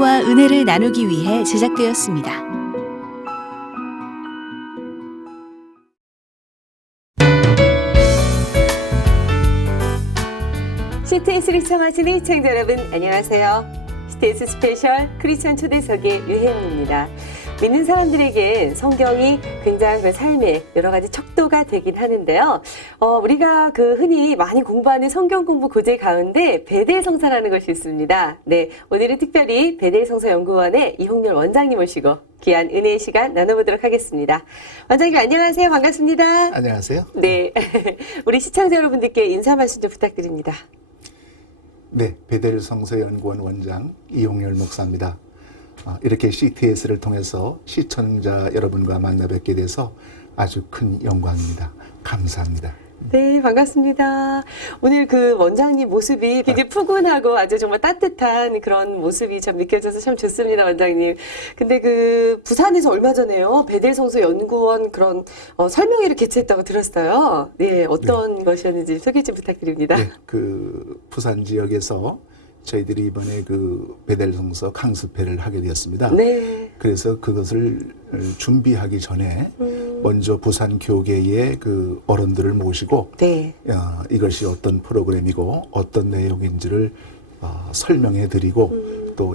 말씀과 은혜를 나누기 위해 제작되었습니다. CTS를 시청하시는 시청자 여러분 안녕하세요. CTS 스페셜 크리스천 초대석의 유혜은입니다. 믿는 사람들에게 성경이 굉장히 그 삶의 여러 가지 척도가 되긴 하는데요. 우리가 그 흔히 많이 공부하는 성경 공부 교재 가운데 베델 성서라는 것이 있습니다. 네, 오늘은 특별히 베델 성서 연구원의 이홍렬 원장님 모시고 귀한 은혜의 시간 나눠보도록 하겠습니다. 원장님 안녕하세요. 반갑습니다. 안녕하세요. 네, 우리 시청자 여러분들께 인사 말씀 좀 부탁드립니다. 네, 베델 성서연구원 원장 이홍렬 목사입니다. 이렇게 CTS를 통해서 시청자 여러분과 만나 뵙게 돼서 아주 큰 영광입니다. 감사합니다. 네, 반갑습니다. 오늘 그 원장님 모습이 굉장히 푸근하고 아주 정말 따뜻한 그런 모습이 참 느껴져서 참 좋습니다, 원장님. 근데 그 부산에서 얼마 전에요, 베델 성서 연구원 그런 설명회를 개최했다고 들었어요. 네, 어떤 것이었는지 소개 좀 부탁드립니다. 네, 그 부산 지역에서 저희들이 이번에 그 베델 성서 강습회를 하게 되었습니다. 네. 그래서 그것을 준비하기 전에 먼저 부산 교계의 그 어른들을 모시고 네. 이것이 어떤 프로그램이고 어떤 내용인지를 설명해 드리고 또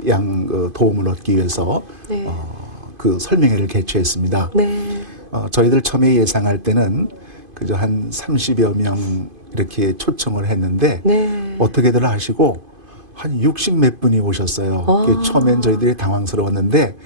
도움을 얻기 위해서 네. 그 설명회를 개최했습니다. 네. 저희들 처음에 예상할 때는 그저 한 30여 명 이렇게 초청을 했는데 네. 어떻게들 하시고 한 60 몇 분이 오셨어요. 처음엔 저희들이 당황스러웠는데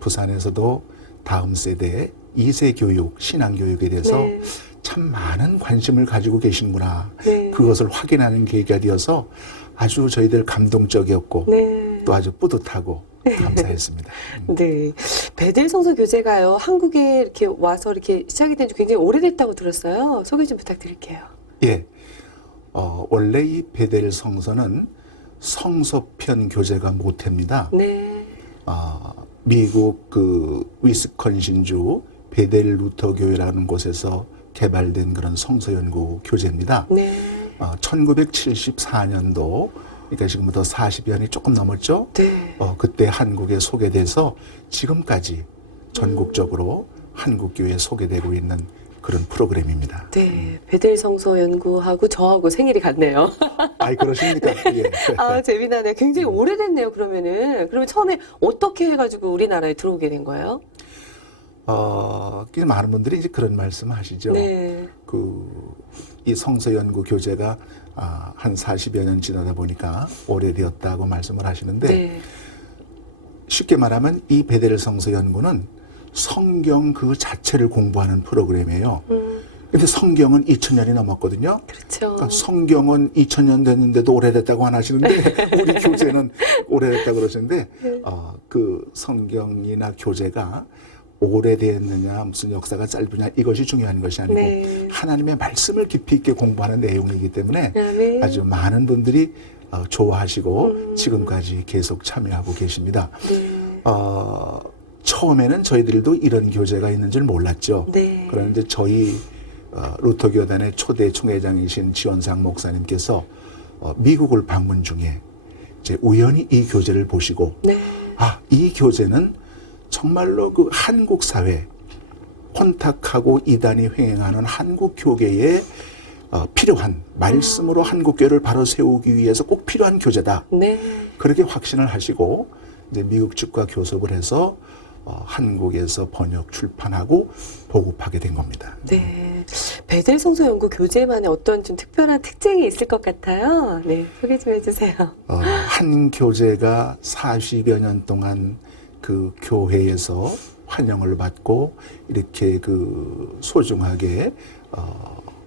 부산에서도 다음 세대 2세 교육, 신앙 교육에 대해서 네. 참 많은 관심을 가지고 계신구나. 네. 그것을 확인하는 계기가 되어서 아주 저희들 감동적이었고 네. 또 아주 뿌듯하고 감사했습니다. 네. 베델 성서 교재가요, 한국에 이렇게 와서 이렇게 시작이 된 지 굉장히 오래됐다고 들었어요. 소개 좀 부탁드릴게요. 예. 원래 이 베델 성서는 성서편 교재가 모태입니다. 네. 미국 그 위스콘신주 베델 루터 교회라는 곳에서 개발된 그런 성서 연구 교재입니다. 네. 1974년도, 그러니까 지금부터 40여 년이 조금 넘었죠. 네. 그때 한국에 소개돼서 지금까지 전국적으로 한국 교회에 소개되고 있는 그런 프로그램입니다. 네. 베델 성서 연구하고 저하고 생일이 같네요. 아이, 그러십니까? 예. 재미나네요. 굉장히 오래됐네요, 그러면은. 그러면 처음에 어떻게 해가지고 우리나라에 들어오게 된 거예요? 많은 분들이 이제 그런 말씀 하시죠. 네. 이 성서 연구 교재가 한 40여 년 지나다 보니까 오래되었다고 말씀을 하시는데, 네. 쉽게 말하면 이 베델 성서 연구는 성경 그 자체를 공부하는 프로그램이에요. 근데 성경은 2000년이 넘었거든요. 그렇죠. 그러니까 성경은 2000년 됐는데도 오래됐다고 안 하시는데 우리 교재는 오래됐다고 그러시는데 그 성경이나 교재가 오래됐느냐 무슨 역사가 짧으냐 이것이 중요한 것이 아니고 네. 하나님의 말씀을 깊이 있게 공부하는 내용이기 때문에 네. 아주 많은 분들이 좋아하시고 지금까지 계속 참여하고 계십니다. 네. 처음에는 저희들도 이런 교재가 있는 줄 몰랐죠. 네. 그런데 저희 루터교단의 초대 총회장이신 지원상 목사님께서 미국을 방문 중에 이제 우연히 이 교재를 보시고 네. 이 교재는 정말로 그 한국 사회 혼탁하고 이단이 횡행하는 한국 교계에 필요한 말씀으로 한국 교회를 바로 세우기 위해서 꼭 필요한 교재다. 네. 그렇게 확신을 하시고 이제 미국 측과 교섭을 해서 한국에서 번역 출판하고 보급하게 된 겁니다. 네. 베델 성서 연구 교재만의 어떤 좀 특별한 특징이 있을 것 같아요. 네. 소개 좀 해주세요. 한 교재가 40여 년 동안 그 교회에서 환영을 받고 이렇게 그 소중하게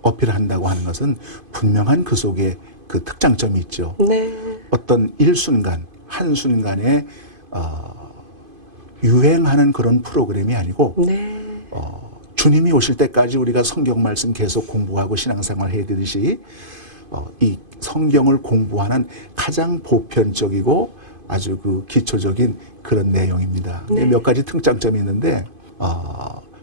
어필한다고 하는 것은 분명한 그 속에 그 특장점이 있죠. 네. 어떤 일순간, 한순간에 유행하는 그런 프로그램이 아니고 네. 주님이 오실 때까지 우리가 성경 말씀 계속 공부하고 신앙생활 해야 되듯이 이 성경을 공부하는 가장 보편적이고 아주 그 기초적인 그런 내용입니다. 네. 몇 가지 특장점이 있는데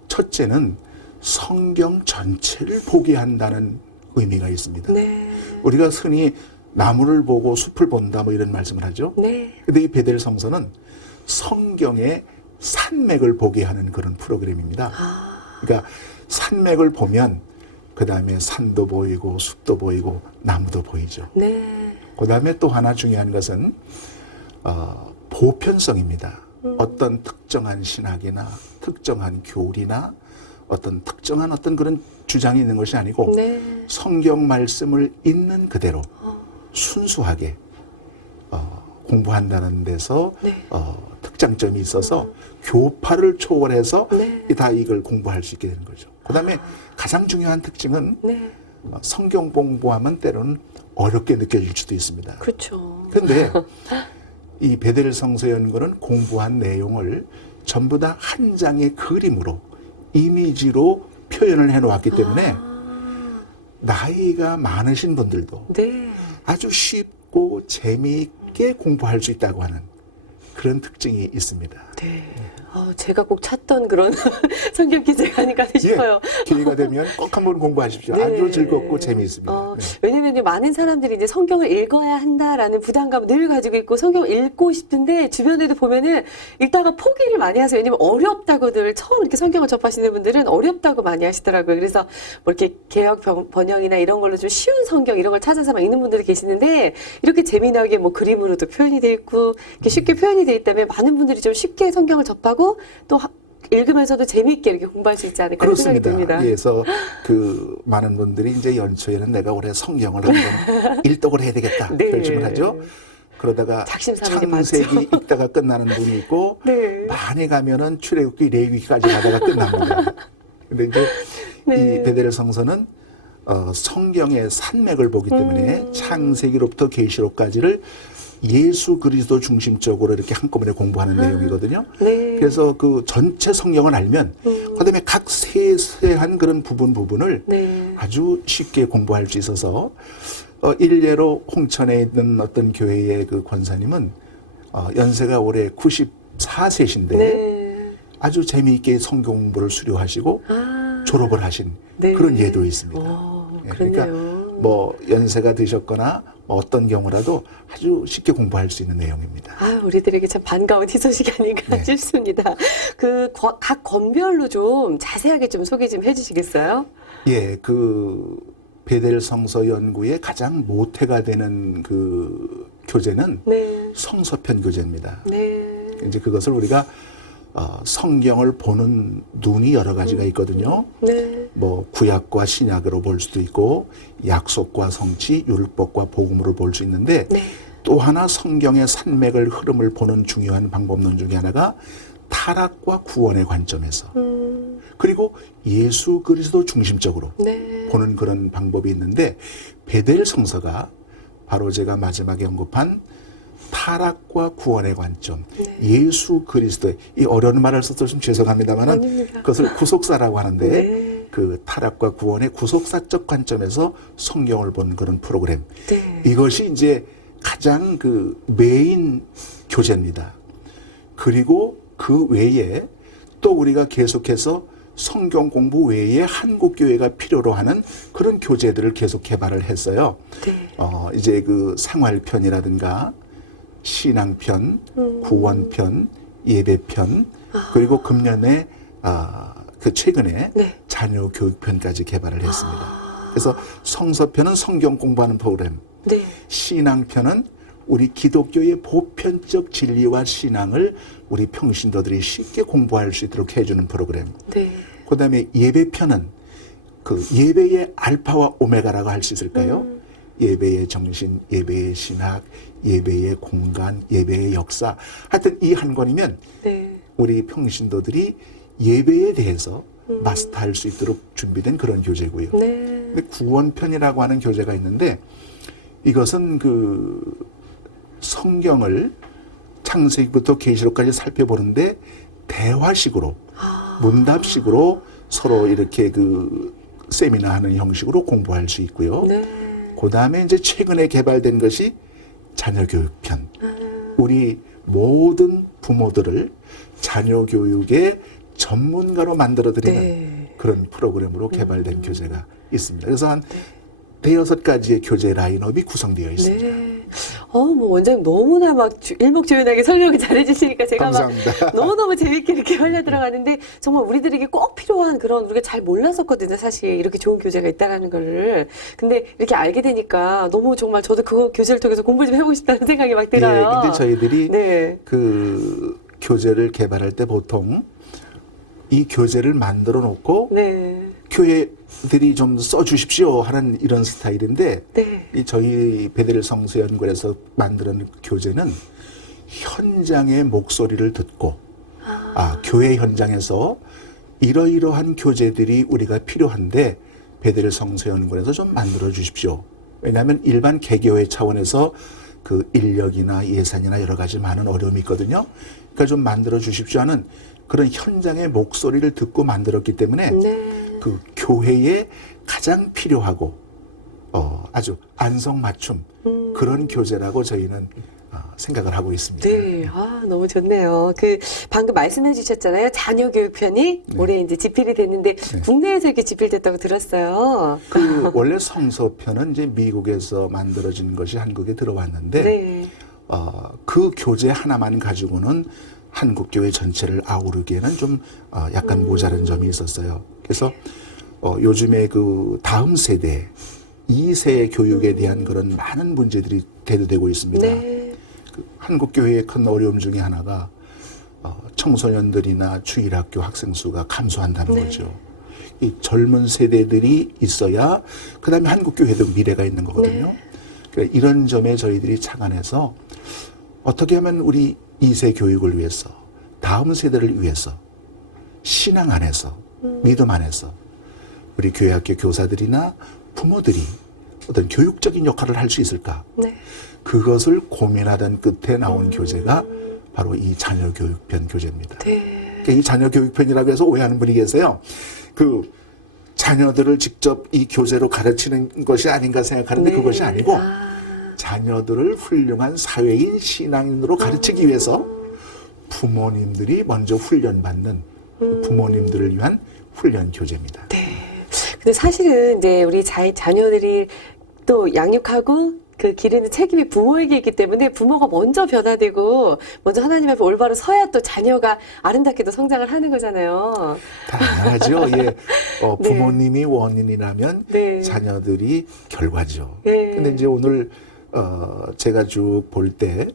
첫째는 성경 전체를 보게 한다는 의미가 있습니다. 네. 우리가 흔히 나무를 보고 숲을 본다 뭐 이런 말씀을 하죠. 네. 근데 이 베델 성서는 성경의 산맥을 보게 하는 그런 프로그램입니다. 그러니까 산맥을 보면 그 다음에 산도 보이고 숲도 보이고 나무도 보이죠. 네. 그 다음에 또 하나 중요한 것은 보편성입니다. 어떤 특정한 신학이나 특정한 교리나 어떤 특정한 어떤 그런 주장이 있는 것이 아니고 네. 성경 말씀을 있는 그대로 순수하게 공부한다는 데서 네. 특장점이 있어서 교파를 초월해서 네. 다 이걸 공부할 수 있게 되는 거죠. 그 다음에 가장 중요한 특징은 네. 성경 공부하면 때로는 어렵게 느껴질 수도 있습니다. 그렇죠. 그런데 이 베델 성서 연구는 공부한 내용을 전부 다 한 장의 그림으로 이미지로 표현을 해놓았기 때문에 나이가 많으신 분들도 네. 아주 쉽고 재미있게 공부할 수 있다고 하는 그런 특징이 있습니다. 네. 제가 꼭 찾던 그런 성경 기재가 아닌가 싶어요. 기회가 되면 꼭 한번 공부하십시오. 네. 아주 즐겁고 재미있습니다. 네. 왜냐면 많은 사람들이 이제 성경을 읽어야 한다라는 부담감을 늘 가지고 있고 성경을 읽고 싶은데 주변에도 보면은 읽다가 포기를 많이 하세요. 왜냐면 어렵다고들 처음 이렇게 성경을 접하시는 분들은 어렵다고 많이 하시더라고요. 그래서 뭐 이렇게 개역 번역이나 이런 걸로 좀 쉬운 성경 이런 걸 찾아서 막 읽는 분들이 계시는데 이렇게 재미나게 뭐 그림으로도 표현이 돼 있고 이렇게 쉽게 표현이 돼 있다면 많은 분들이 좀 쉽게 성경을 접하고 또 읽으면서도 재미있게 이렇게 공부할 수 있지 않을까 생각이 듭니다. 그래서 그 많은 분들이 이제 연초에는 내가 올해 성경을 한번 일독을 해야 되겠다 네. 결심을 하죠. 그러다가 작심삼일이 창세기 많죠. 읽다가 끝나는 분이 있고 네. 많이 가면은 출애굽기 레위기까지 가다가 끝납니다. 근데 이제 네. 이 베델 성서는 성경의 산맥을 보기 때문에 창세기로부터 계시록까지를 예수 그리스도 중심적으로 이렇게 한꺼번에 공부하는 내용이거든요. 네. 그래서 그 전체 성경을 알면 그다음에 각 세세한 그런 부분을 네. 아주 쉽게 공부할 수 있어서 일례로 홍천에 있는 어떤 교회의 그 권사님은 연세가 올해 94세신데 네. 아주 재미있게 성경 공부를 수료하시고 졸업을 하신 네. 그런 예도 있습니다. 그렇네요. 그러니까 뭐 연세가 드셨거나 어떤 경우라도 아주 쉽게 공부할 수 있는 내용입니다. 우리들에게 참 반가운 희소식이 아닌가 네. 싶습니다. 각 권별로 좀 자세하게 좀 소개 좀 해주시겠어요? 예, 그 베델 성서 연구의 가장 모태가 되는 그 교재는 네. 성서편 교재입니다. 네. 이제 그것을 우리가 성경을 보는 눈이 여러 가지가 있거든요. 네. 뭐 구약과 신약으로 볼 수도 있고 약속과 성취, 율법과 복음으로 볼 수 있는데 네. 또 하나 성경의 산맥을 흐름을 보는 중요한 방법론 중에 하나가 타락과 구원의 관점에서 그리고 예수 그리스도 중심적으로 네. 보는 그런 방법이 있는데 베델 성서가 바로 제가 마지막에 언급한 타락과 구원의 관점, 예수 그리스도의 이 어려운 말을 써서 좀 죄송합니다만은 아닙니다. 그것을 구속사라고 하는데 네. 그 타락과 구원의 구속사적 관점에서 성경을 보는 그런 프로그램. 네. 이것이 이제 가장 그 메인 교재입니다. 그리고 그 외에 또 우리가 계속해서 성경 공부 외에 한국 교회가 필요로 하는 그런 교재들을 계속 개발을 했어요. 네. 이제 그 생활편이라든가 신앙편, 구원편, 예배편, 그리고 금년에 그 최근에 네. 자녀 교육편까지 개발을 했습니다. 그래서 성서편은 성경 공부하는 프로그램, 네. 신앙편은 우리 기독교의 보편적 진리와 신앙을 우리 평신도들이 쉽게 공부할 수 있도록 해주는 프로그램. 네. 그다음에 예배편은 그 예배의 알파와 오메가라고 할 수 있을까요? 예배의 정신, 예배의 신학, 예배의 공간, 예배의 역사. 하여튼 이 한 권이면 네. 우리 평신도들이 예배에 대해서 마스터할 수 있도록 준비된 그런 교재고요. 네. 근데 구원편이라고 하는 교재가 있는데 이것은 그 성경을 창세기부터 계시록까지 살펴보는데 대화식으로 문답식으로 서로 이렇게 그 세미나 하는 형식으로 공부할 수 있고요. 네. 그 다음에 이제 최근에 개발된 것이 자녀교육편. 우리 모든 부모들을 자녀교육의 전문가로 만들어드리는 네. 그런 프로그램으로 개발된 교재가 있습니다. 그래서 한 대여섯 가지의 교재 라인업이 구성되어 있습니다. 네. 뭐 원장님 너무나 막 일목요연하게 설명을 잘해주시니까 제가 감사합니다. 막 너무너무 재밌게 이렇게 흘려 들어가는데 정말 우리들에게 꼭 필요한 그런 우리가 잘 몰랐었거든요. 사실 이렇게 좋은 교재가 있다라는 거를. 근데 이렇게 알게 되니까 너무 정말 저도 그 교재를 통해서 공부 좀 해보고 싶다는 생각이 막 들어요. 예, 근데 저희들이 네. 그 교재를 개발할 때 보통 이 교재를 만들어 놓고 네. 교회들이 좀 써주십시오 하는 이런 스타일인데 네. 이 저희 베델 성서연구에서 만드는 교재는 현장의 목소리를 듣고 교회 현장에서 이러이러한 교재들이 우리가 필요한데 베델 성서연구원에서 좀 만들어 주십시오. 왜냐하면 일반 개교회 차원에서 그 인력이나 예산이나 여러 가지 많은 어려움이 있거든요. 그러니까 좀 만들어 주십시오 하는 그런 현장의 목소리를 듣고 만들었기 때문에 네. 그 교회에 가장 필요하고 아주 안성맞춤 그런 교재라고 저희는 생각을 하고 있습니다. 네, 너무 좋네요. 그 방금 말씀해 주셨잖아요. 자녀 교육편이 올해 이제 집필이 됐는데 국내에서 이렇게 집필됐다고 들었어요. 그 원래 성서편은 이제 미국에서 만들어진 것이 한국에 들어왔는데 네. 그 교재 하나만 가지고는 한국 교회 전체를 아우르기에는 좀 약간 모자란 점이 있었어요. 그래서 요즘에 그 다음 세대 2세 교육에 대한 그런 많은 문제들이 대두되고 있습니다. 네. 그 한국 교회의 큰 어려움 중에 하나가 청소년들이나 주일학교 학생 수가 감소한다는 거죠. 이 젊은 세대들이 있어야 그다음에 한국 교회도 미래가 있는 거거든요. 그러니까 이런 점에 저희들이 착안해서 어떻게 하면 우리 2세 교육을 위해서 다음 세대를 위해서 신앙 안에서 믿음 안에서 우리 교회학교 교사들이나 부모들이 어떤 교육적인 역할을 할 수 있을까? 네. 그것을 고민하던 끝에 나온 교재가 바로 이 자녀 교육편 교재입니다. 네. 그러니까 이 자녀 교육편이라고 해서 오해하는 분이 계세요. 그 자녀들을 직접 이 교재로 가르치는 것이 아닌가 생각하는데 네. 그것이 아니고 자녀들을 훌륭한 사회인 신앙인으로 가르치기 위해서 부모님들이 먼저 훈련받는 부모님들을 위한 훈련 교재입니다. 네. 근데 사실은 이제 우리 자녀들이 또 양육하고 그 기르는 책임이 부모에게 있기 때문에 부모가 먼저 변화되고 먼저 하나님 앞에 올바로 서야 또 자녀가 아름답게도 성장을 하는 거잖아요. 당연하죠. 예. 부모님이 원인이라면 네. 자녀들이 결과죠. 네. 근데 이제 오늘 제가 쭉 볼 때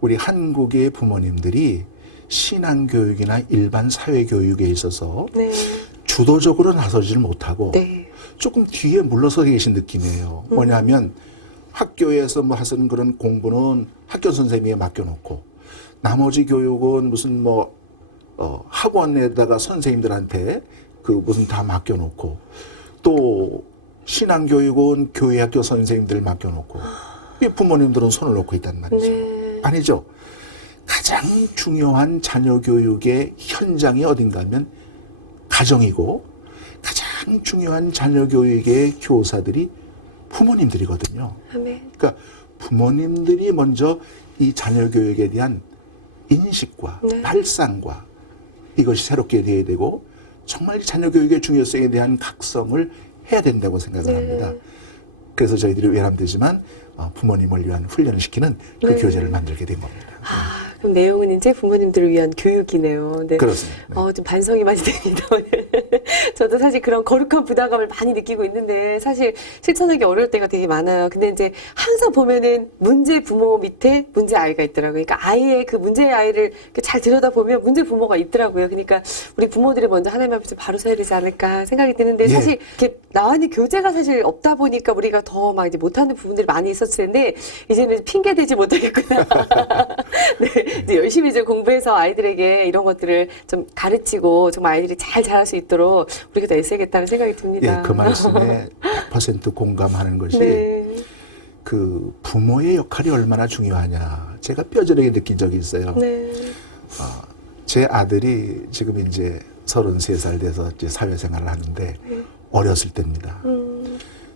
우리 한국의 부모님들이 신앙교육이나 일반 사회교육에 있어서 네. 주도적으로 나서지를 못하고 네. 조금 뒤에 물러서 계신 느낌이에요. 뭐냐면 학교에서 뭐 하는 그런 공부는 학교 선생님에 맡겨놓고 나머지 교육은 무슨 학원에다가 선생님들한테 그 무슨 다 맡겨놓고 또 신앙교육은 교회 학교 선생님들 맡겨놓고 이 부모님들은 손을 놓고 있단 말이죠. 네. 아니죠. 가장 중요한 자녀 교육의 현장이 어딘가 하면 가정이고 가장 중요한 자녀 교육의 교사들이 부모님들이거든요. 아멘. 그러니까 부모님들이 먼저 이 자녀 교육에 대한 인식과 네. 발상과 이것이 새롭게 되어야 되고 정말 자녀 교육의 중요성에 대한 각성을 해야 된다고 생각을 네. 합니다. 그래서 저희들이 외람되지만 부모님을 위한 훈련을 시키는 그 네. 교재를 만들게 된 겁니다. 그럼 내용은 이제 부모님들을 위한 교육이네요. 네. 그렇습니다. 네. 좀 반성이 많이 됩니다. 오늘. 저도 사실 그런 거룩한 부담감을 많이 느끼고 있는데 사실 실천하기 어려울 때가 되게 많아요. 근데 이제 항상 보면은 문제 부모 밑에 문제 아이가 있더라고요. 그러니까 아이의 그 문제의 아이를 이렇게 잘 들여다보면 문제 부모가 있더라고요. 그러니까 우리 부모들이 먼저 하나님 앞에서 바로 서야 되지 않을까 생각이 드는데 예. 사실 이렇게 나와 있는 교재가 사실 없다 보니까 우리가 더 막 이제 못하는 부분들이 많이 있었을 텐데 이제는 핑계 대지 못하겠구나. 네, 이제 열심히 이제 공부해서 아이들에게 이런 것들을 좀 가르치고 정말 아이들이 잘 자랄 수 있도록 우리가 더 애써야겠다는 생각이 듭니다. 예, 그 말씀에 100% 공감하는 것이 네. 그 부모의 역할이 얼마나 중요하냐 제가 뼈저리게 느낀 적이 있어요. 네. 제 아들이 지금 이제 33살 돼서 이제 사회생활을 하는데 어렸을 때입니다.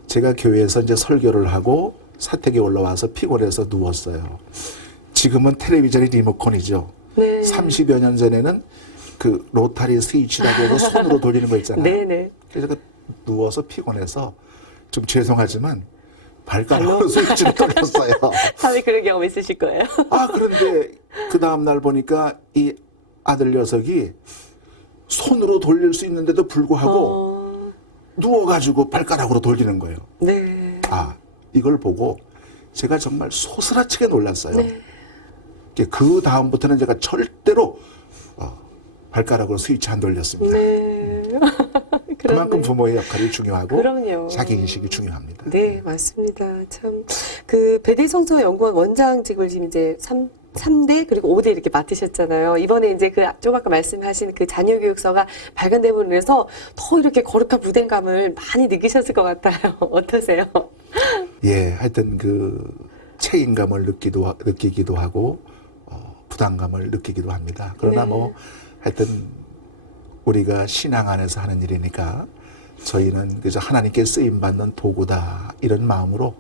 제가 교회에서 이제 설교를 하고 사택에 올라와서 피곤해서 누웠어요. 지금은 텔레비전이 리모컨이죠. 네. 30여 년 전에는 그 로타리 스위치라고 해서 손으로 돌리는 거 있잖아요. 네네. 그래서 그 누워서 피곤해서 좀 죄송하지만 발가락으로 스위치를 돌렸어요. 다음에 그런 경험 있으실 거예요. 그런데 그 다음날 보니까 이 아들 녀석이 손으로 돌릴 수 있는데도 불구하고 누워가지고 발가락으로 돌리는 거예요. 네. 이걸 보고 제가 정말 소스라치게 놀랐어요. 네. 그 다음부터는 제가 절대로 발가락으로 스위치 안 돌렸습니다. 네. 그만큼 부모의 역할이 중요하고 그럼요. 자기 인식이 중요합니다. 네, 맞습니다. 참, 그, 배대성서 연구원 원장직을 지금 이제 3대 그리고 5대 이렇게 맡으셨잖아요. 이번에 이제 좀 아까 말씀하신 그 자녀교육서가 발간됨으로 인해서 더 이렇게 거룩한 부담감을 많이 느끼셨을 것 같아요. 어떠세요? 예, 하여튼 그 책임감을 느끼기도 하고, 부담감을 느끼기도 합니다. 그러나 네. 뭐, 하여튼 우리가 신앙 안에서 하는 일이니까 저희는 그저 하나님께 쓰임받는 도구다. 이런 마음으로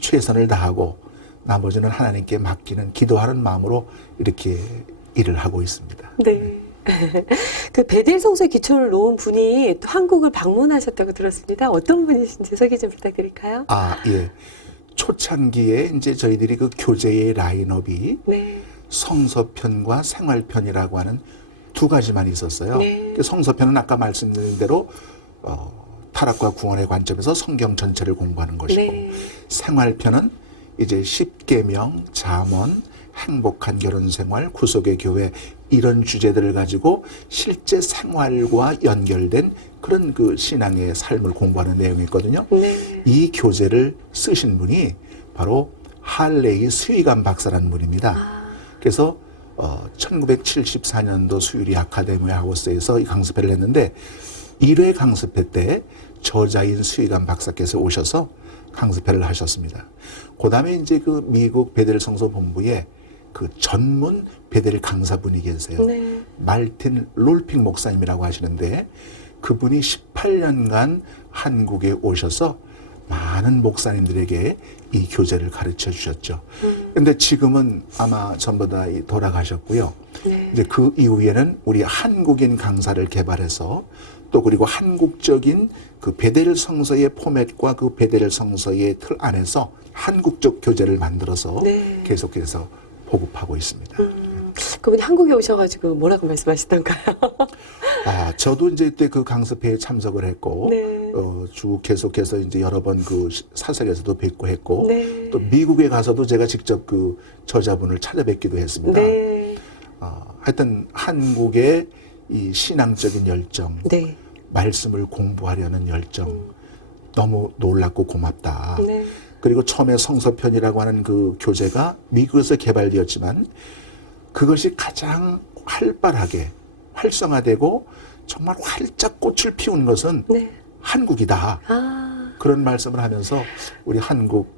최선을 다하고 나머지는 하나님께 맡기는 기도하는 마음으로 이렇게 일을 하고 있습니다. 네. 그 베델성서의 기초를 놓은 분이 또 한국을 방문하셨다고 들었습니다. 어떤 분이신지 소개 좀 부탁드릴까요? 예. 초창기에 이제 저희들이 그 교재의 라인업이 네. 성서편과 생활편이라고 하는 두 가지만 있었어요. 네. 성서편은 아까 말씀드린 대로 타락과 구원의 관점에서 성경 전체를 공부하는 것이고 네. 생활편은 이제 십계명, 잠언, 행복한 결혼 생활, 구속의 교회 이런 주제들을 가지고 실제 생활과 연결된 그런 그 신앙의 삶을 공부하는 내용이 있거든요. 네. 이 교재를 쓰신 분이 바로 할레이 스위간 박사라는 분입니다. 그래서 1974년도 수유리 아카데미 하우스에서 이 강습회를 했는데 1회 강습회 때 저자인 스위간 박사께서 오셔서 강습회를 하셨습니다. 그 다음에 이제 그 미국 베델 성서 본부에 그 전문 베델 강사분이 계세요. 네. 말틴 롤핑 목사님이라고 하시는데 그분이 18년간 한국에 오셔서 많은 목사님들에게 이 교재를 가르쳐 주셨죠. 근데 지금은 아마 전부 다 돌아가셨고요. 네. 이제 그 이후에는 우리 한국인 강사를 개발해서 또 그리고 한국적인 그 베델 성서의 포맷과 그 베델 성서의 틀 안에서 한국적 교재를 만들어서 네. 계속해서 보급하고 있습니다. 그분이 한국에 오셔가지고 뭐라고 말씀하시던가요? 저도 이제 그때 그 강습회에 참석을 했고, 네. 쭉 계속해서 이제 여러 번 그 사석에서도 뵙고 했고, 네. 또 미국에 가서도 제가 직접 그 저자분을 찾아뵙기도 했습니다. 네. 하여튼 한국의 이 신앙적인 열정, 네. 말씀을 공부하려는 열정, 너무 놀랍고 고맙다. 네. 그리고 처음에 성서편이라고 하는 그 교재가 미국에서 개발되었지만 그것이 가장 활발하게 활성화되고 정말 활짝 꽃을 피운 것은 네. 한국이다. 그런 말씀을 하면서 우리 한국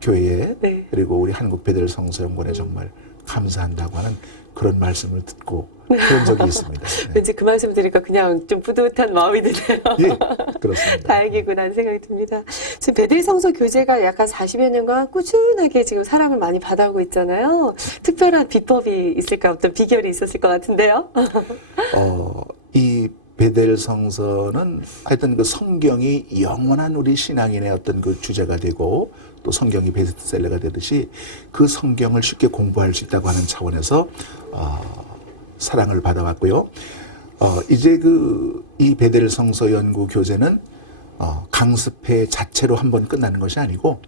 교회에 네. 그리고 우리 한국 베델 성서연구원에 정말 감사한다고 하는 그런 말씀을 듣고 그런 적이 있습니다. 네. 왠지 그 말씀 드리니까 그냥 좀 뿌듯한 마음이 드네요. 예, 그렇습니다. 다행이구나 하는 생각이 듭니다. 지금 베델 성서 교재가 약간 40여 년간 꾸준하게 지금 사랑을 많이 받아오고 있잖아요. 특별한 비법이 있을까, 어떤 비결이 있었을 것 같은데요. 이 베델 성서는 하여튼 그 성경이 영원한 우리 신앙인의 어떤 그 주제가 되고 또 성경이 베스트셀러가 되듯이 그 성경을 쉽게 공부할 수 있다고 하는 차원에서 사랑을 받아왔고요. 이제 이 베델 성서 연구 교재는 강습회 자체로 한번 끝나는 것이 아니고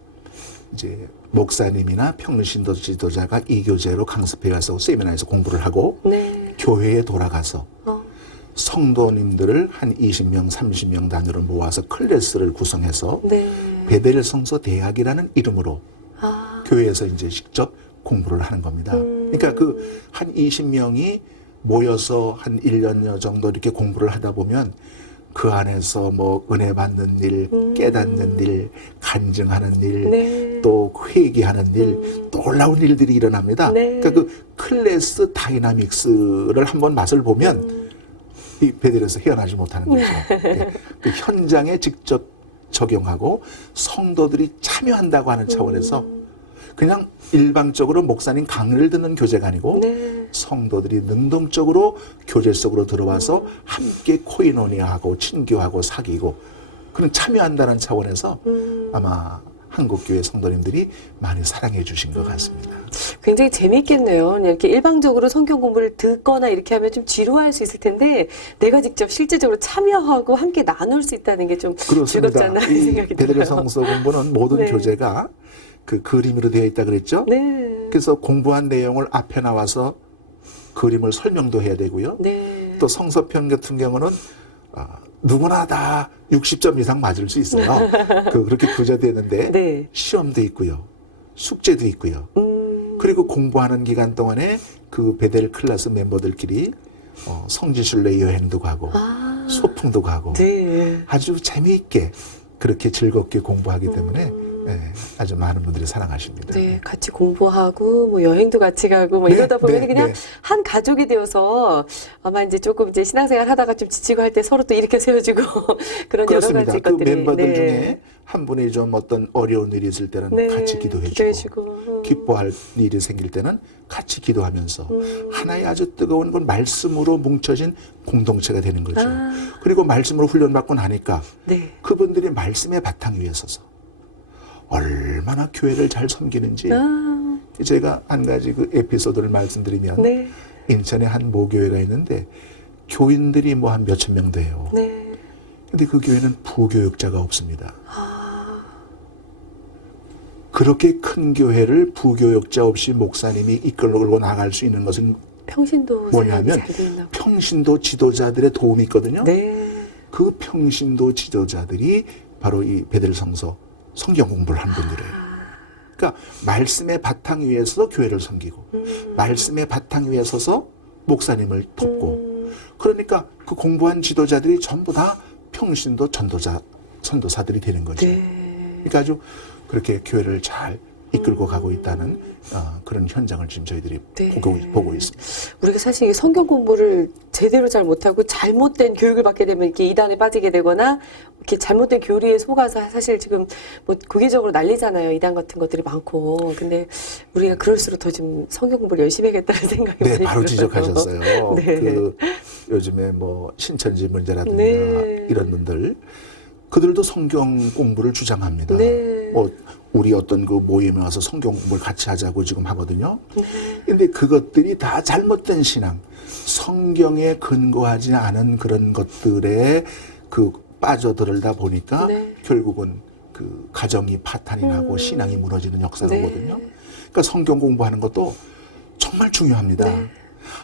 이제 목사님이나 평신도 지도자가 이 교재로 강습회 가서 세미나에서 공부를 하고 네. 교회에 돌아가서 성도님들을 한 20명, 30명 단위로 모아서 클래스를 구성해서 네. 베델 성서 대학이라는 이름으로 교회에서 이제 직접 공부를 하는 겁니다. 그러니까 그 한 20명이 모여서 한 1년여 정도 이렇게 공부를 하다 보면 그 안에서 뭐 은혜 받는 일, 깨닫는 일, 간증하는 일, 네. 또 회개하는 일, 놀라운 일들이 일어납니다. 네. 그러니까 그 클래스 다이나믹스를 한번 맛을 보면 이 베델에서 헤어나지 못하는 거죠. 네. 그 현장에 직접 적용하고 성도들이 참여한다고 하는 차원에서 그냥 일방적으로 목사님 강의를 듣는 교재가 아니고 네. 성도들이 능동적으로 교재 속으로 들어와서 함께 코이노니아하고 친교하고 사귀고 그런 참여한다는 차원에서 아마 한국교회 성도님들이 많이 사랑해 주신 것 같습니다. 굉장히 재미있겠네요. 그냥 이렇게 일방적으로 성경 공부를 듣거나 이렇게 하면 좀 지루할 수 있을 텐데 내가 직접 실제적으로 참여하고 함께 나눌 수 있다는 게 좀 그렇습니다. 즐겁지 않나 하는 이 생각이 들어요. 베델 성서 공부는 모든 네. 교재가 그 그림으로 되어 있다 그랬죠? 네. 그래서 공부한 내용을 앞에 나와서 그림을 설명도 해야 되고요. 네. 또 성서편 같은 경우는 누구나 다 60점 이상 맞을 수 있어요. 그렇게 구조되는데 네. 시험도 있고요. 숙제도 있고요. 그리고 공부하는 기간 동안에 그 베델 클래스 멤버들끼리 성지순례 여행도 가고 아. 소풍도 가고 네. 아주 재미있게 그렇게 즐겁게 공부하기 때문에 아주 많은 분들이 사랑하십니다. 네, 같이 공부하고 뭐 여행도 같이 가고 뭐 네, 이러다 보면 네, 그냥 네. 한 가족이 되어서 아마 이제 조금 이제 신앙생활 하다가 좀 지치고 할 때 서로 또 일으켜 세워주고 그런 그렇습니다. 여러 가지 그 것들이 멤버들 네. 중에 한 분이 좀 어떤 어려운 일이 있을 때는 네, 같이 기도해주고 기도해주고. 기뻐할 일이 생길 때는 같이 기도하면서 하나의 아주 뜨거운 건 말씀으로 뭉쳐진 공동체가 되는 거죠. 아. 그리고 말씀으로 훈련받고 나니까 네. 그분들이 말씀의 바탕 위에 서서 얼마나 교회를 잘 섬기는지 아, 제가 한 가지 그 에피소드를 말씀드리면 네. 인천에 한 모교회가 있는데 교인들이 뭐 한 몇천 명 돼요. 네. 근데 그 교회는 부교육자가 없습니다. 그렇게 큰 교회를 부교육자 없이 목사님이 이끌고 나갈 수 있는 것은 평신도 뭐냐면 잘돼 있나 봐요. 평신도 지도자들의 도움이 있거든요. 네. 그 평신도 지도자들이 바로 이 베델 성서 성경 공부를 한 분들이에요. 그러니까 말씀의 바탕 위에 서서 교회를 섬기고 말씀의 바탕 위에 서서 목사님을 돕고 그러니까 그 공부한 지도자들이 전부 다 평신도 전도사들이 되는 거죠. 네. 그러니까 아주 그렇게 교회를 잘 이끌고 가고 있다는 그런 현장을 지금 저희들이 네. 보고 있습니다. 우리가 사실 이 성경 공부를 제대로 잘 못하고 잘못된 교육을 받게 되면 이렇게 이단에 빠지게 되거나 이렇게 잘못된 교리에 속아서 사실 지금 뭐 국외적으로 난리잖아요. 이단 같은 것들이 많고. 근데 우리가 그럴수록 더 지금 성경 공부를 열심히 해야겠다는 생각이 네, 많이 바로 들어요. 지적하셨어요. 네. 그 요즘에 뭐 신천지 문제라든가 네. 이런 분들 그들도 성경 공부를 주장합니다. 네. 뭐 우리 어떤 그 모임에 와서 성경 공부를 같이 하자고 지금 하거든요. 근데 그것들이 다 잘못된 신앙, 성경에 근거하지 않은 그런 것들에 그 빠져들다 보니까 네. 결국은 그 가정이 파탄이 나고 신앙이 무너지는 역사가 네. 오거든요. 그러니까 성경 공부하는 것도 정말 중요합니다. 네.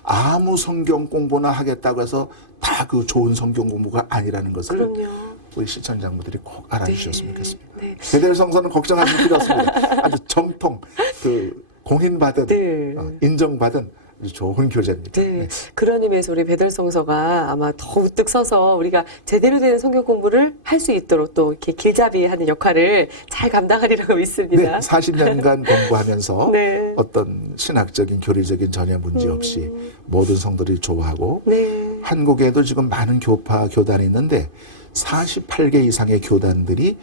아무 성경 공부나 하겠다고 해서 다 그 좋은 성경 공부가 아니라는 것을 그럼요. 우리 시청자분들이 꼭 알아주셨으면 좋겠습니다. 네. 베델 성서는 걱정하실 필요 없습니다. 아주 정통, 그 공인받은, 네. 인정받은 아주 좋은 교재입니다. 네. 네. 그런 의미에서 우리 베델성서가 아마 더 우뚝 서서 우리가 제대로 된 성경 공부를 할 수 있도록 또 이렇게 길잡이하는 역할을 잘 감당하리라고 믿습니다. 40년간 공부하면서 네. 어떤 신학적인, 교리적인 전혀 문제 없이 모든 성도들이 좋아하고 네. 한국에도 지금 많은 교파, 교단이 있는데 48개 이상의 교단들이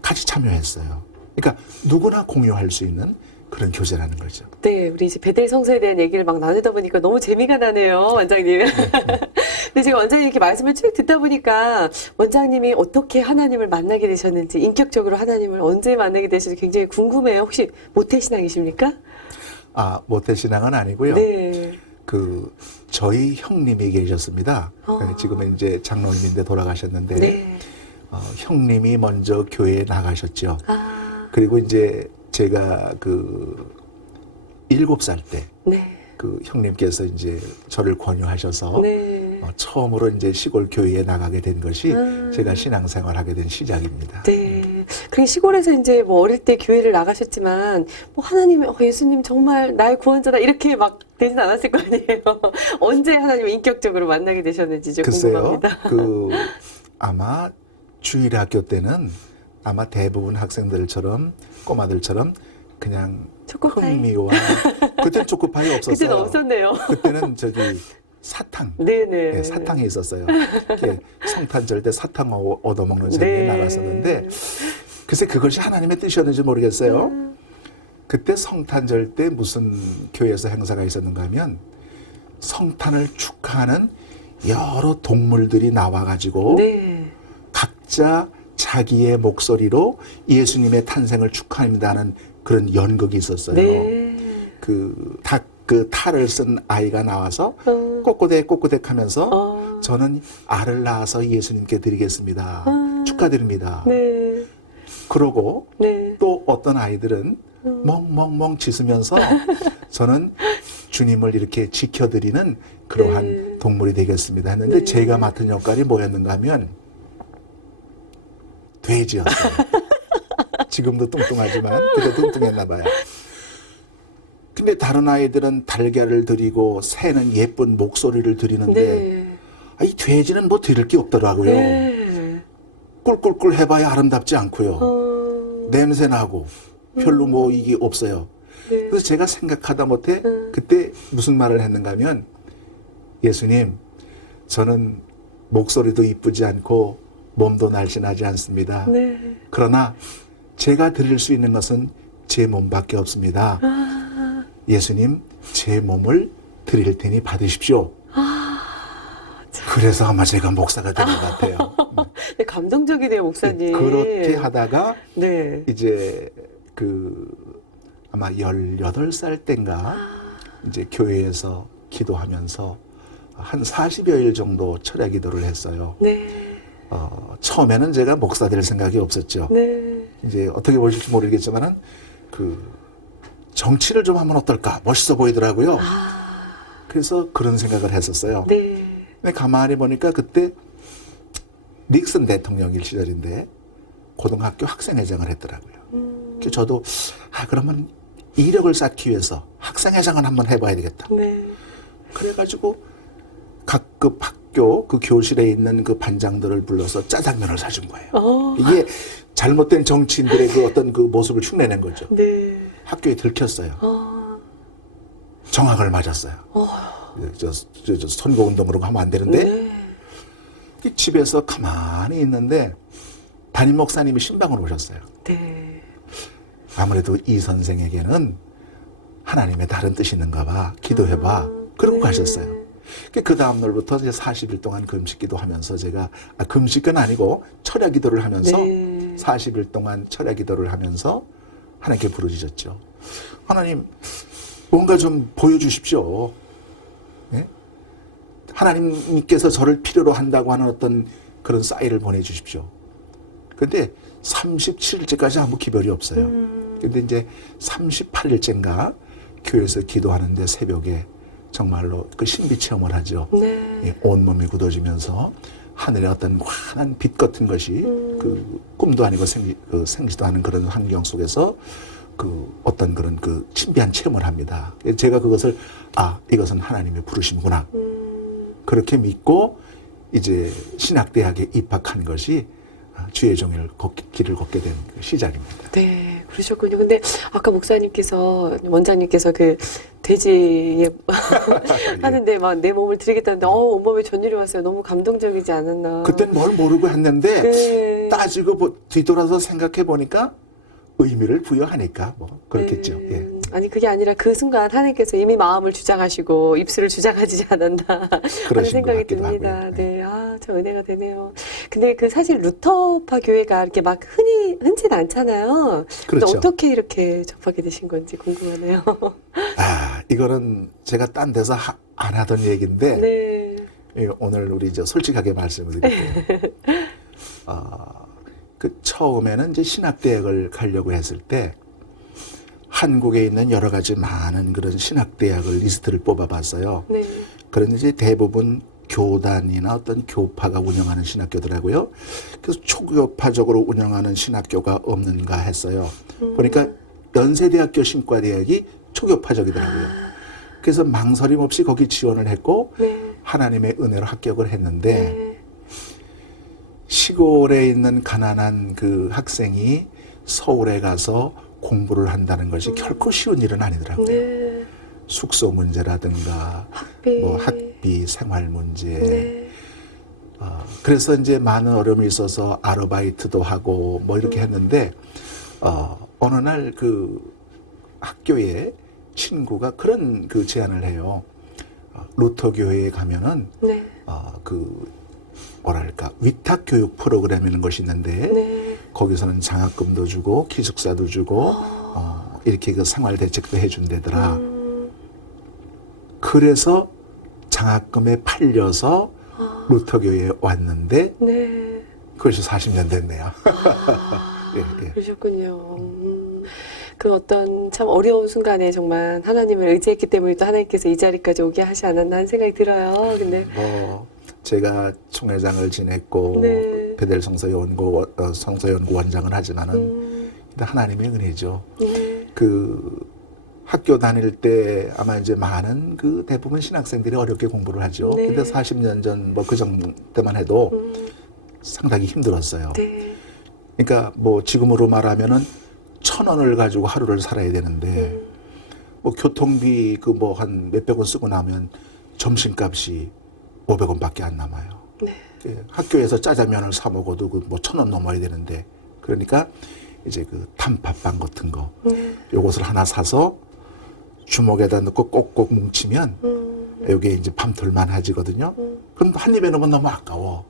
같이 참여했어요. 그러니까 누구나 공유할 수 있는 그런 교재라는 거죠. 네, 우리 이제 베델 성서에 대한 얘기를 막 나누다 보니까 너무 재미가 나네요, 원장님. 근데 제가 원장님 이렇게 말씀을 쭉 듣다 보니까 원장님이 어떻게 하나님을 만나게 되셨는지, 인격적으로 하나님을 언제 만나게 되셨는지 굉장히 궁금해요. 혹시 모태신앙이십니까? 모태신앙은 아니고요. 네. 저희 형님이 계셨습니다. 지금은 이제 장로님인데 돌아가셨는데, 네. 형님이 먼저 교회에 나가셨죠. 아, 그리고 이제 제가 7살 때, 네. 형님께서 이제 저를 권유하셔서, 네. 처음으로 이제 시골 교회에 나가게 된 것이 제가 신앙생활 하게 된 시작입니다. 네. 그게 시골에서 이제 뭐 어릴 때 교회를 나가셨지만, 뭐 하나님, 예수님 정말 나의 구원자다 이렇게 막 되진 않았을 거 아니에요. 언제 하나님을 인격적으로 만나게 되셨는지 좀 글쎄요, 궁금합니다. 아마 주일학교 때는 아마 대부분 학생들처럼, 꼬마들처럼 그냥 초코파이? 흥미와, 그때는 초코파이 없었어요. 그때는 없었네요. 그때는 사탕. 네네. 네, 사탕이 있었어요. 이렇게 성탄절 때 사탕 얻어먹는 재미에 네. 나갔었는데, 글쎄 그것이 하나님의 뜻이었는지 모르겠어요. 그때 성탄절 때 무슨 교회에서 행사가 있었는가 하면 성탄을 축하하는 여러 동물들이 나와가지고 네. 각자 자기의 목소리로 예수님의 탄생을 축하합니다는 그런 연극이 있었어요. 네. 그 탈을 쓴 아이가 나와서 꼬꼬댁 하면서 저는 알을 낳아서 예수님께 드리겠습니다. 축하드립니다. 네. 그러고 네. 또 어떤 아이들은 멍멍멍 짖으면서 저는 주님을 이렇게 지켜드리는 그러한 동물이 되겠습니다 했는데 제가 맡은 역할이 뭐였는가 하면 돼지였어요. 지금도 뚱뚱하지만 그때도 뚱뚱했나 봐요. 근데 다른 아이들은 달걀을 드리고 새는 예쁜 목소리를 드리는데 이 돼지는 뭐 드릴 게 없더라고요. 네. 꿀꿀꿀 해봐야 아름답지 않고요. 냄새 나고 별로 뭐 이게 없어요. 네. 그래서 제가 생각하다 못해 그때 무슨 말을 했는가 하면 예수님, 저는 목소리도 이쁘지 않고 몸도 날씬하지 않습니다. 네. 그러나 제가 드릴 수 있는 것은 제 몸밖에 없습니다. 예수님, 제 몸을 드릴 테니 받으십시오. 그래서 아마 제가 목사가 된 것 같아요. 네, 감동적이네요, 목사님. 그렇게 하다가 네. 이제 아마 18살 땐가 이제 교회에서 기도하면서 한 40여일 정도 철야 기도를 했어요. 네. 처음에는 제가 목사 될 생각이 없었죠. 네. 이제 어떻게 보실지 모르겠지만은 정치를 좀 하면 어떨까? 멋있어 보이더라고요. 그래서 그런 생각을 했었어요. 네. 근데 가만히 보니까 그때 닉슨 대통령일 시절인데 고등학교 학생회장을 했더라고요. 그래서 저도 그러면 이력을 쌓기 위해서 학생회장을 한번 해봐야 되겠다. 네. 그래가지고 각급 학교 그 교실에 있는 그 반장들을 불러서 짜장면을 사준 거예요. 이게 잘못된 정치인들의 그 어떤 그 모습을 흉내낸 거죠. 네. 학교에 들켰어요. 정학을 맞았어요. 저 선거운동 으로 하면 안 되는데 네. 집에서 가만히 있는데 담임 목사님이 신방을 오셨어요. 네. 아무래도 이 선생에게는 하나님의 다른 뜻이 있는가 봐. 기도해봐. 그러고 가셨어요. 그 다음 날부터 이제 40일 동안 금식 기도하면서 제가 금식은 아니고 철야 기도를 하면서 40일 동안 철야 기도를 하면서 하나님께 부르짖었죠. 하나님 뭔가 좀 보여주십시오. 네? 하나님께서 저를 필요로 한다고 하는 어떤 그런 사인을 보내주십시오. 근데 37일째까지 아무 기별이 없어요. 근데 이제 38일째인가 교회에서 기도하는데 새벽에 정말로 그 신비 체험을 하죠. 네. 온몸이 굳어지면서 하늘의 어떤 환한 빛 같은 것이 그 꿈도 아니고 생지도 않은 그런 환경 속에서 어떤 그런 신비한 체험을 합니다. 제가 그것을 이것은 하나님의 부르심이구나. 그렇게 믿고 이제 신학대학에 입학한 것이 주의 종일 길을 걷게 된 시작입니다. 네, 그러셨군요. 근데 아까 원장님께서 그 돼지에 하는데 막 내 몸을 드리겠다는데 온몸에 전율이 왔어요. 너무 감동적이지 않았나. 그땐 뭘 모르고 했는데 네. 따지고 뒤돌아서 생각해 보니까 의미를 부여하니까 뭐 그렇겠죠. 네. 예. 아니 그게 아니라 그 순간 하나님께서 이미 마음을 주장하시고 입술을 주장하지 않았나 하는 생각이 것 같기도 듭니다. 하고요. 네, 참 은혜가 되네요. 근데 사실 루터파 교회가 이렇게 막 흔치는 않잖아요. 근데 그렇죠. 어떻게 이렇게 접하게 되신 건지 궁금하네요. 이거는 제가 딴 데서 안 하던 얘기인데 네. 오늘 우리 솔직하게 말씀을 드릴게요. 처음에는 이제 신학대학을 가려고 했을 때 한국에 있는 여러 가지 많은 그런 신학대학을 리스트를 뽑아봤어요. 네. 그런데 이제 대부분 교단이나 어떤 교파가 운영하는 신학교더라고요. 그래서 초교파적으로 운영하는 신학교가 없는가 했어요. 보니까 연세대학교 신과대학이 초교파적이더라고요. 그래서 망설임 없이 거기 지원을 했고 하나님의 은혜로 합격을 했는데 시골에 있는 가난한 그 학생이 서울에 가서 공부를 한다는 것이 결코 쉬운 일은 아니더라고요. 네. 숙소 문제라든가 학비, 생활 문제. 그래서 이제 많은 어려움이 있어서 아르바이트도 하고 뭐 이렇게 했는데 어느 날 그 학교에 친구가 그런 제안을 해요. 루터 교회에 가면은 뭐랄까 위탁 교육 프로그램이라는 것이 있는데 네. 거기서는 장학금도 주고 기숙사도 주고 이렇게 그 생활 대책도 해준대더라. 그래서 장학금에 팔려서 루터교회에 왔는데 네. 그것이 40년 됐네요. 예, 예. 그러셨군요. 그 어떤 참 어려운 순간에 정말 하나님을 의지했기 때문에 또 하나님께서 이 자리까지 오게 하지 않았나 하는 생각이 들어요. 근데 뭐 제가 총회장을 지냈고 네. 베델 성서연구 원장을 하지만은 일단 하나님의 은혜죠. 네. 그 학교 다닐 때 아마 이제 많은 그 대부분 신학생들이 어렵게 공부를 하죠. 네. 근데 40년 전 뭐 그 정도 때만 해도 상당히 힘들었어요. 네. 그러니까 뭐 지금으로 말하면은 1,000원을 가지고 하루를 살아야 되는데 뭐 교통비 그 뭐 한 몇백 원 쓰고 나면 점심값이 500원밖에 안 남아요. 네. 예, 학교에서 짜장면을 사 먹어도 그 뭐 1,000원 넘어야 되는데 그러니까 이제 그 단팥빵 같은 거 요것을 하나 사서 주먹에다 넣고 꼭꼭 뭉치면 여기에 이제 밤틀만 하지거든요. 그럼 한 입에 넣으면 너무 아까워.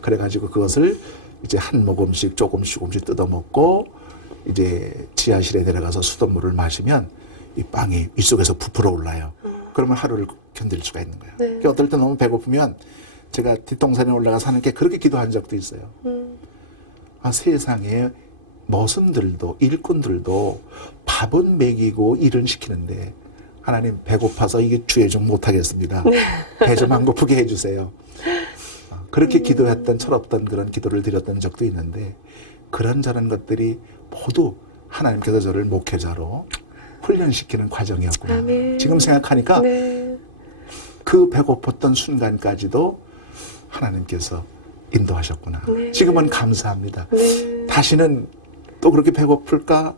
그래가지고 그것을 이제 한 모금씩 조금씩 뜯어 먹고 이제 지하실에 내려가서 수돗물을 마시면 이 빵이 윗속에서 부풀어 올라요. 그러면 하루를 견딜 수가 있는 거예요. 네. 그러니까 어떨 때 너무 배고프면 제가 뒷동산에 올라가서 하는 게 그렇게 기도한 적도 있어요. 아, 세상에 머슴들도 일꾼들도 밥은 먹이고 일은 시키는데 하나님 배고파서 이게 주의 좀 못하겠습니다. 배 좀 안 고프게 해주세요. 그렇게 기도했던 철없던 그런 기도를 드렸던 적도 있는데 그런저런 것들이 모두 하나님께서 저를 목회자로 훈련시키는 과정이었구나. 아멘. 지금 생각하니까 네. 그 배고팠던 순간까지도 하나님께서 인도하셨구나. 네. 지금은 감사합니다. 네. 다시는 또 그렇게 배고플까?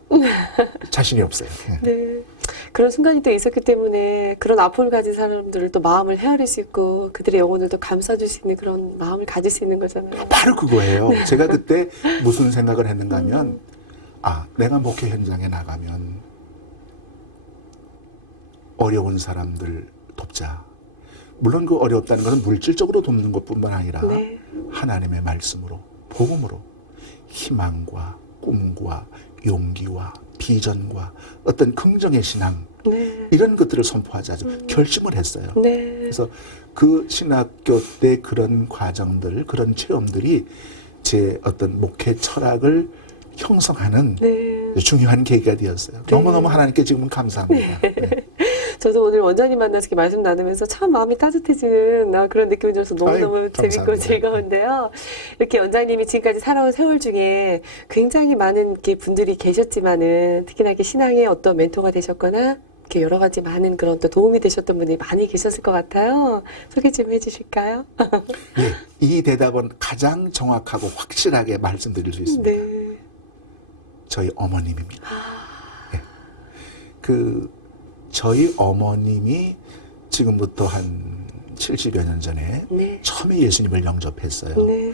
자신이 없어요. 예. 네. 그런 순간이 또 있었기 때문에 그런 아픔을 가진 사람들을 또 마음을 헤아릴 수 있고 그들의 영혼을 또 감싸줄 수 있는 그런 마음을 가질 수 있는 거잖아요. 바로 그거예요. 제가 그때 무슨 생각을 했는가 하면 아, 내가 목회 현장에 나가면 어려운 사람들 돕자. 물론 그 어렵다는 것은 물질적으로 돕는 것뿐만 아니라 네. 하나님의 말씀으로 복음으로 희망과 꿈과 용기와 비전과 어떤 긍정의 신앙 네. 이런 것들을 선포하자 결심을 했어요. 네. 그래서 그 신학교 때 그런 과정들, 그런 체험들이 제 어떤 목회 철학을 형성하는 네. 중요한 계기가 되었어요. 너무너무 하나님께 지금은 감사합니다. 네. 저도 오늘 원장님 만나서 이렇게 말씀 나누면서 참 마음이 따뜻해지는 그런 느낌이 들어서 너무너무 아유, 재밌고 감사합니다. 즐거운데요. 이렇게 원장님이 지금까지 살아온 세월 중에 굉장히 많은 이렇게 분들이 계셨지만은 특히나 이렇게 신앙의 어떤 멘토가 되셨거나 이렇게 여러 가지 많은 그런 또 도움이 되셨던 분들이 많이 계셨을 것 같아요. 소개 좀 해주실까요? 네, 이 대답은 가장 정확하고 확실하게 말씀드릴 수 있습니다. 네. 저희 어머님입니다. 네. 저희 어머님이 지금부터 한 70여 년 전에 네. 처음에 예수님을 영접했어요. 네.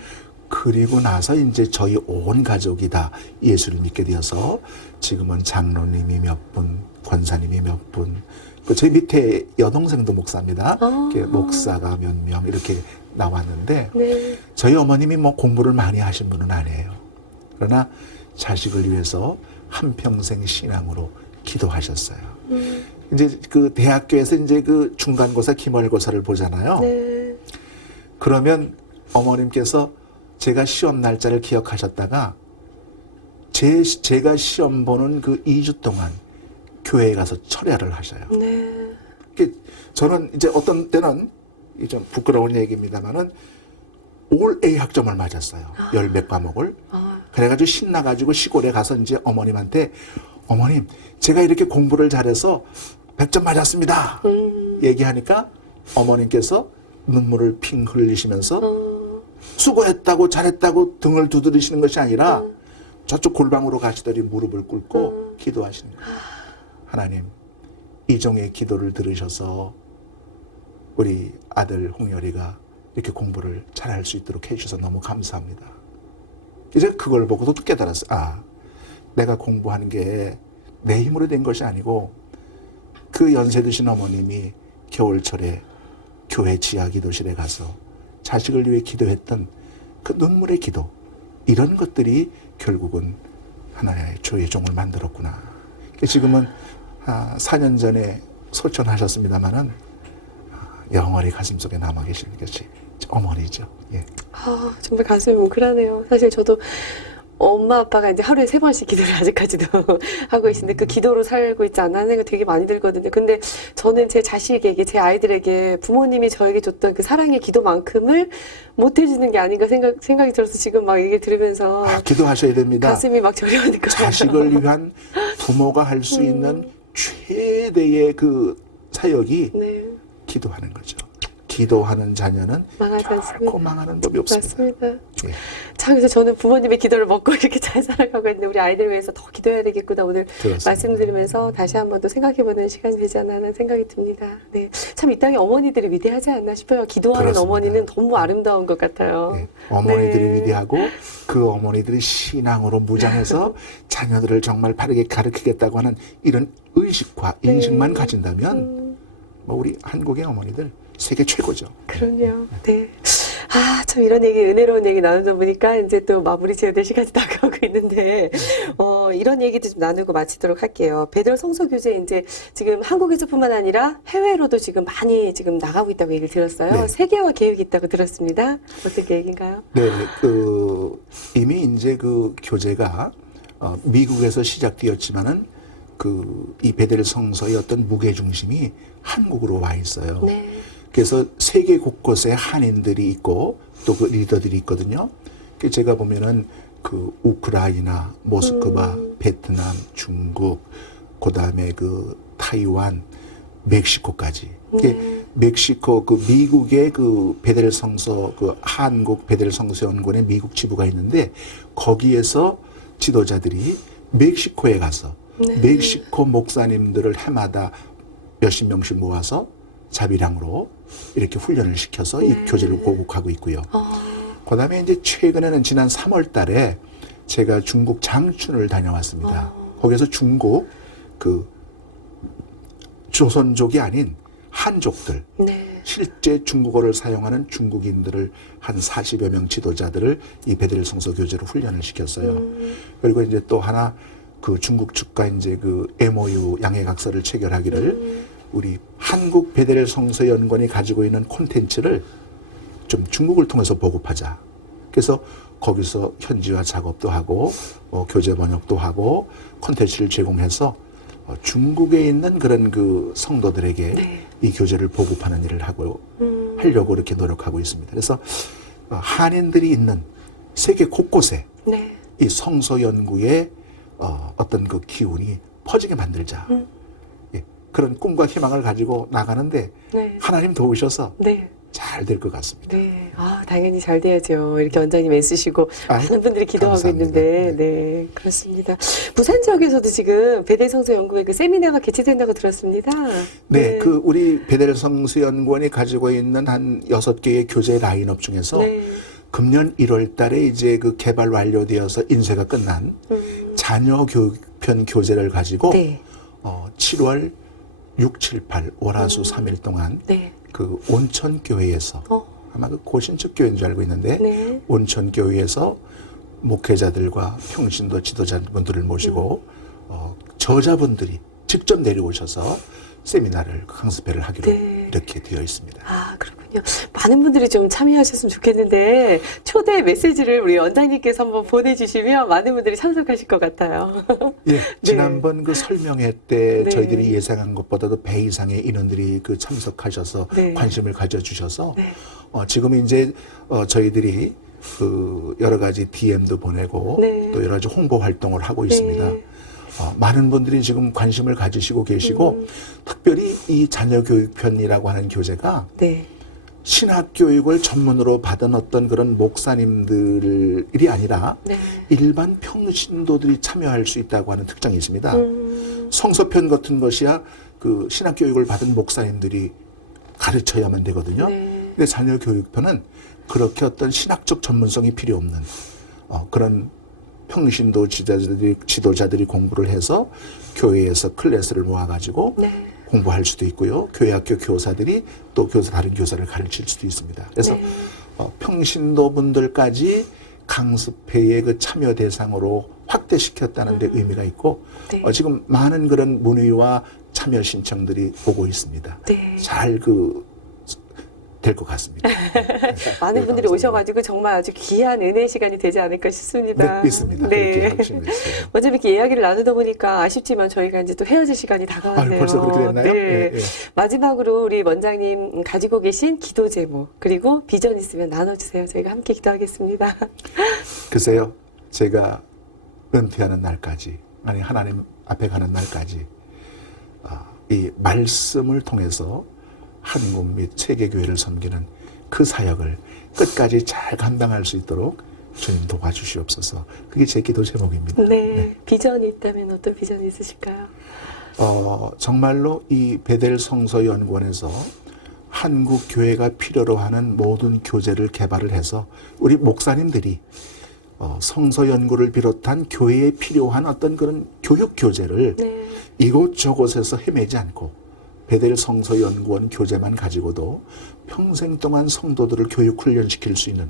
그리고 나서 이제 저희 온 가족이 다 예수를 믿게 되어서 지금은 장로님이 몇 분, 권사님이 몇 분, 그 저희 밑에 여동생도 목사입니다. 이렇게 목사가 몇 명 이렇게 나왔는데 네. 저희 어머님이 뭐 공부를 많이 하신 분은 아니에요. 그러나 자식을 위해서 한평생 신앙으로 기도하셨어요. 이제 그 대학교에서 이제 그 중간고사, 기말고사를 보잖아요. 네. 그러면 어머님께서 제가 시험 날짜를 기억하셨다가 제가 시험 보는 그 2주 동안 교회에 가서 철야를 하셔요. 네. 저는 이제 어떤 때는 좀 부끄러운 얘기입니다만은 올 A 학점을 맞았어요. 열 몇 과목을. 그래가지고 신나가지고 시골에 가서 이제 어머님한테 어머님, 제가 이렇게 공부를 잘해서 100점 맞았습니다. 얘기하니까 어머님께서 눈물을 핑 흘리시면서 수고했다고 잘했다고 등을 두드리시는 것이 아니라 저쪽 골방으로 가시더니 무릎을 꿇고 기도하시는 거예요. 하나님, 이종의 기도를 들으셔서 우리 아들 홍열이가 이렇게 공부를 잘할 수 있도록 해주셔서 너무 감사합니다. 이제 그걸 보고도 깨달았어요. 아, 내가 공부하는 게 내 힘으로 된 것이 아니고 그 연세 드신 어머님이 겨울철에 교회 지하 기도실에 가서 자식을 위해 기도했던 그 눈물의 기도, 이런 것들이 결국은 하나의 주의 종을 만들었구나. 지금은 4년 전에 소천하셨습니다마는 영원히 가슴속에 남아 계시는 것이 어머니죠. 예. 정말 가슴이 뭉클하네요. 사실 저도 엄마 아빠가 이제 하루에 3번씩 기도를 아직까지도 하고 계신데 그 기도로 살고 있지 않나 하는 생각이 되게 많이 들거든요. 근데 저는 제 자식에게, 제 아이들에게 부모님이 저에게 줬던 그 사랑의 기도만큼을 못 해주는 게 아닌가 생각이 들어서 지금 막 얘기 들으면서 기도하셔야 됩니다. 가슴이 막 저려오는 거예요. 자식을 위한 부모가 할 수 있는 최대의 그 사역이 네, 기도하는 거죠. 기도하는 자녀는 망하지 않습니다. 결코 망하는 법이 없습니다. 맞습니다. 예. 참, 그래서 저는 부모님의 기도를 먹고 이렇게 잘 살아가고 있는데 우리 아이들 위해서 더 기도해야 되겠구나. 오늘 그렇습니다. 말씀드리면서 다시 한 번 더 생각해보는 시간이 되지 않나 하는 생각이 듭니다. 네, 참 이 땅의 어머니들이 위대하지 않나 싶어요. 기도하는 그렇습니다. 어머니는 너무 아름다운 것 같아요. 예. 어머니들이 네. 위대하고 그 어머니들이 신앙으로 무장해서 자녀들을 정말 바르게 가르치겠다고 하는 이런 의식과 인식만 가진다면 뭐 우리 한국의 어머니들 세계 최고죠. 그럼요. 네. 참 이런 얘기, 은혜로운 얘기 나누다 보니까 이제 또 마무리 지어야 될 시간이 다가오고 있는데, 이런 얘기도 좀 나누고 마치도록 할게요. 베드로 성서교재 이제 지금 한국에서뿐만 아니라 해외로도 지금 많이 지금 나가고 있다고 얘기를 들었어요. 네. 세계화 계획이 있다고 들었습니다. 어떤 계획인가요? 네, 이미 이제 그 교재가 미국에서 시작되었지만은 이 베델 성서의 어떤 무게 중심이 한국으로 와 있어요. 네. 그래서 세계 곳곳에 한인들이 있고 또 그 리더들이 있거든요. 제가 보면은 그 우크라이나, 모스크바, 베트남, 중국, 그다음에 그 타이완, 멕시코까지. 멕시코 그 미국의 그 베델 성서 그 한국 베델 성서 연구원의 미국 지부가 있는데 거기에서 지도자들이 멕시코에 가서 멕시코 목사님들을 해마다 몇십 명씩 모아서 자비량으로 이렇게 훈련을 시켜서 이 교재를 보급하고 있고요. 그다음에 이제 최근에는 지난 3월 달에 제가 중국 장춘을 다녀왔습니다. 거기서 중국 그 조선족이 아닌 한족들, 네. 실제 중국어를 사용하는 중국인들을 한 40여 명 지도자들을 이 베델 성서 교재로 훈련을 시켰어요. 그리고 이제 또 하나 그 중국 측과 이제 그 MOU 양해각서를 체결하기를 우리 한국 베델 성서 연구원이 가지고 있는 콘텐츠를 좀 중국을 통해서 보급하자. 그래서 거기서 현지화 작업도 하고 교재 번역도 하고 콘텐츠를 제공해서 중국에 있는 그런 그 성도들에게 네. 이 교재를 보급하는 일을 하고 하려고 이렇게 노력하고 있습니다. 그래서 한인들이 있는 세계 곳곳에 네. 이 성서 연구의 어떤 그 기운이 퍼지게 만들자. 예, 그런 꿈과 희망을 가지고 나가는데 네. 하나님 도우셔서 네. 잘 될 것 같습니다. 네. 당연히 잘 돼야죠. 이렇게 원장님 애쓰시고 많은 분들이 기도하고 감사합니다. 있는데, 네, 그렇습니다. 부산 지역에서도 지금 베델 성서 연구회 그 세미나가 개최된다고 들었습니다. 네, 그 우리 베델 성서 연구원이 가지고 있는 한 6개의 교재 라인업 중에서 네. 금년 1월 달에 이제 그 개발 완료되어서 인쇄가 끝난 자녀 교육편 교재를 가지고 네. 7월 6, 7, 8 월화수 3일 동안 네. 그 온천교회에서 아마 그 고신척 교회인 줄 알고 있는데 네. 온천교회에서 목회자들과 평신도 지도자분들을 모시고 저자분들이 직접 내려오셔서 세미나를 강습회를 하기로 네. 이렇게 되어 있습니다. 그렇군요. 많은 분들이 좀 참여하셨으면 좋겠는데 초대 메시지를 우리 원장님께서 한번 보내주시면 많은 분들이 참석하실 것 같아요. 예, 지난번 그 설명회 때 네. 저희들이 예상한 것보다도 배 이상의 인원들이 그 참석하셔서 네. 관심을 가져주셔서 네. 지금 이제 저희들이 그 여러 가지 DM도 보내고 네. 또 여러 가지 홍보 활동을 하고 있습니다. 네. 많은 분들이 지금 관심을 가지시고 계시고 특별히 이 자녀교육편이라고 하는 교재가 네. 신학교육을 전문으로 받은 어떤 그런 목사님들이 아니라 네. 일반 평신도들이 참여할 수 있다고 하는 특징이 있습니다. 성서편 같은 것이야 그 신학교육을 받은 목사님들이 가르쳐야만 되거든요. 네. 근데 자녀교육편은 그렇게 어떤 신학적 전문성이 필요 없는 그런 평신도 지도자들이 공부를 해서 교회에서 클래스를 모아가지고 네. 공부할 수도 있고요. 교회 학교 교사들이 또 다른 교사를 가르칠 수도 있습니다. 그래서 네. 평신도 분들까지 강습회의 그 참여 대상으로 확대시켰다는 데 의미가 있고 네. 지금 많은 그런 문의와 참여 신청들이 오고 있습니다. 네. 잘 될 것 같습니다. 많은 네, 분들이 감사합니다. 오셔가지고 정말 아주 귀한 은혜 시간이 되지 않을까 싶습니다. 네, 믿습니다. 네. 그렇게 확신을 했어요. 먼저 이렇게 이야기를 나누다 보니까 아쉽지만 저희가 이제 또 헤어질 시간이 다가왔네요. 벌써 그렇게 됐나요? 네. 예, 예. 마지막으로 우리 원장님 가지고 계신 기도 제목 그리고 비전 있으면 나눠주세요. 저희가 함께 기도하겠습니다. 글쎄요, 제가 은퇴하는 날까지, 아니 하나님 앞에 가는 날까지 이 말씀을 통해서 한국 및 세계 교회를 섬기는 그 사역을 끝까지 잘 감당할 수 있도록 주님 도와주시옵소서. 그게 제 기도 제목입니다. 네. 비전이 있다면 어떤 비전이 있으실까요? 정말로 이 베델 성서연구원에서 한국 교회가 필요로 하는 모든 교재를 개발을 해서 우리 목사님들이 성서 연구를 비롯한 교회에 필요한 어떤 그런 교육 교재를 네. 이곳저곳에서 헤매지 않고 베델 성서연구원 교재만 가지고도 평생 동안 성도들을 교육 훈련시킬 수 있는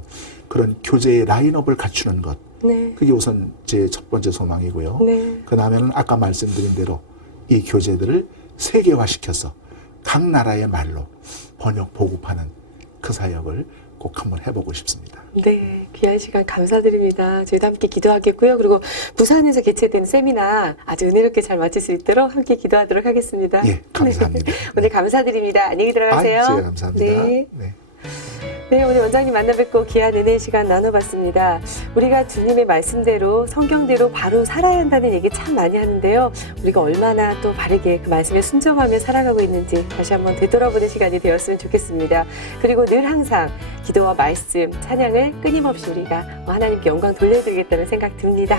그런 교재의 라인업을 갖추는 것. 네. 그게 우선 제 첫 번째 소망이고요. 네. 그 다음에는 아까 말씀드린 대로 이 교재들을 세계화시켜서 각 나라의 말로 번역, 보급하는 그 사역을 꼭 한번 해보고 싶습니다. 네, 귀한 시간 감사드립니다. 저희도 함께 기도하겠고요. 그리고 부산에서 개최된 세미나 아주 은혜롭게 잘 마칠 수 있도록 함께 기도하도록 하겠습니다. 예, 감사합니다. 네. 오늘 감사드립니다. 안녕히 들어가세요. 제가 감사합니다. 네. 네. 네, 오늘 원장님 만나 뵙고 귀한 은혜 시간 나눠봤습니다. 우리가 주님의 말씀대로 성경대로 바로 살아야 한다는 얘기 참 많이 하는데요. 우리가 얼마나 또 바르게 그 말씀에 순종하며 살아가고 있는지 다시 한번 되돌아보는 시간이 되었으면 좋겠습니다. 그리고 늘 항상 기도와 말씀, 찬양을 끊임없이 우리가 하나님께 영광 돌려드리겠다는 생각 듭니다.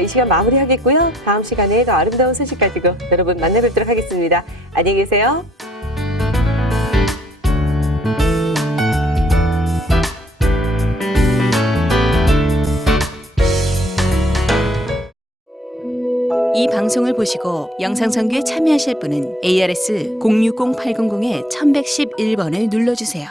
이 시간 마무리하겠고요. 다음 시간에 더 아름다운 소식 가지고 여러분 만나 뵙도록 하겠습니다. 안녕히 계세요. 이 방송을 보시고 영상 선교에 참여하실 분은 ARS 060-800-1111번을 눌러주세요.